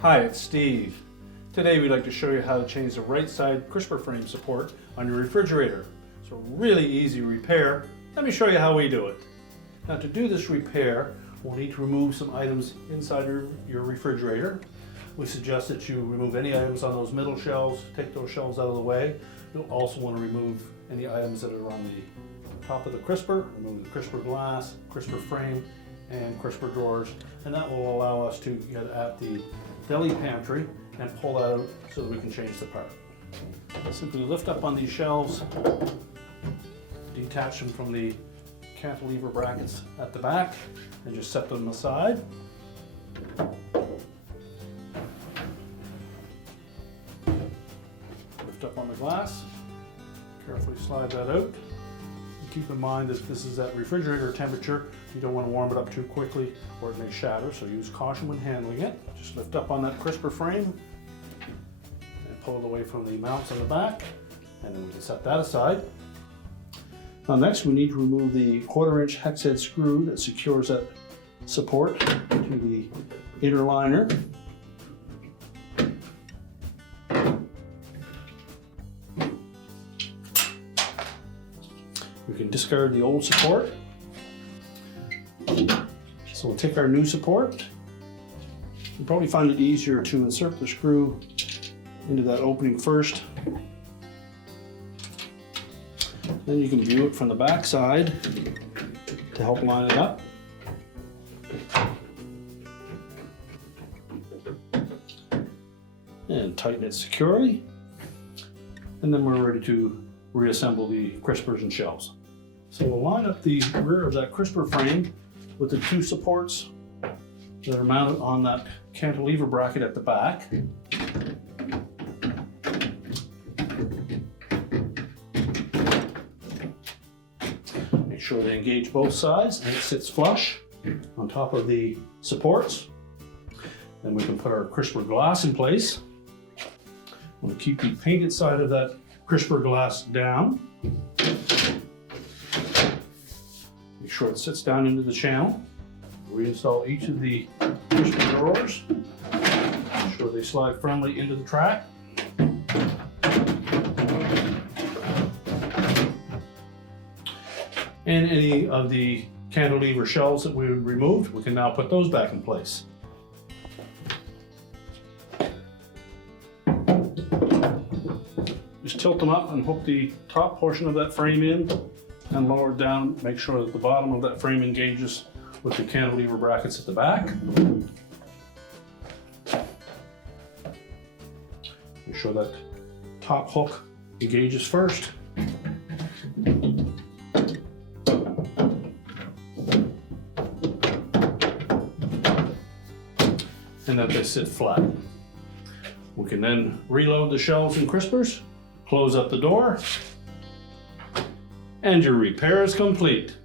Hi, it's Steve. Today we'd like to show you how to change the right side crisper frame support on your refrigerator. It's a really easy repair. Let me show you how we do it. Now to do this repair, we'll need to remove some items inside your refrigerator. We suggest that you remove any items on those middle shelves, take those shelves out of the way. You'll also want to remove any items that are on the top of the crisper, remove the crisper glass, crisper frame, and crisper drawers, and that will allow us to get at the deli pantry and pull that out so that we can change the part. Simply lift up on these shelves, detach them from the cantilever brackets at the back, and just set them aside. Lift up on the glass, carefully slide that out. Keep in mind that this is at refrigerator temperature. You don't want to warm it up too quickly or it may shatter, so use caution when handling it. Just lift up on that crisper frame and pull it away from the mounts on the back, and then we can set that aside. Now next we need to remove the 1/4" hex head screw that secures that support to the inner liner. We can discard the old support. So we'll take our new support. You'll probably find it easier to insert the screw into that opening first. Then you can view it from the back side to help line it up. And tighten it securely. And then we're ready to reassemble the crispers and shelves. So we'll line up the rear of that crisper frame with the two supports that are mounted on that cantilever bracket at the back. Make sure they engage both sides and it sits flush on top of the supports. Then we can put our crisper glass in place. We'll keep the painted side of that crisper glass down. Make sure it sits down into the channel. Reinstall each of the crisper drawers. Make sure they slide firmly into the track. And any of the cantilever shelves that we removed, we can now put those back in place. Just tilt them up and hook the top portion of that frame in and lower it down. Make sure that the bottom of that frame engages with the cantilever brackets at the back. Make sure that top hook engages first. And that they sit flat. We can then reload the shelves and crispers, close up the door, and your repair is complete.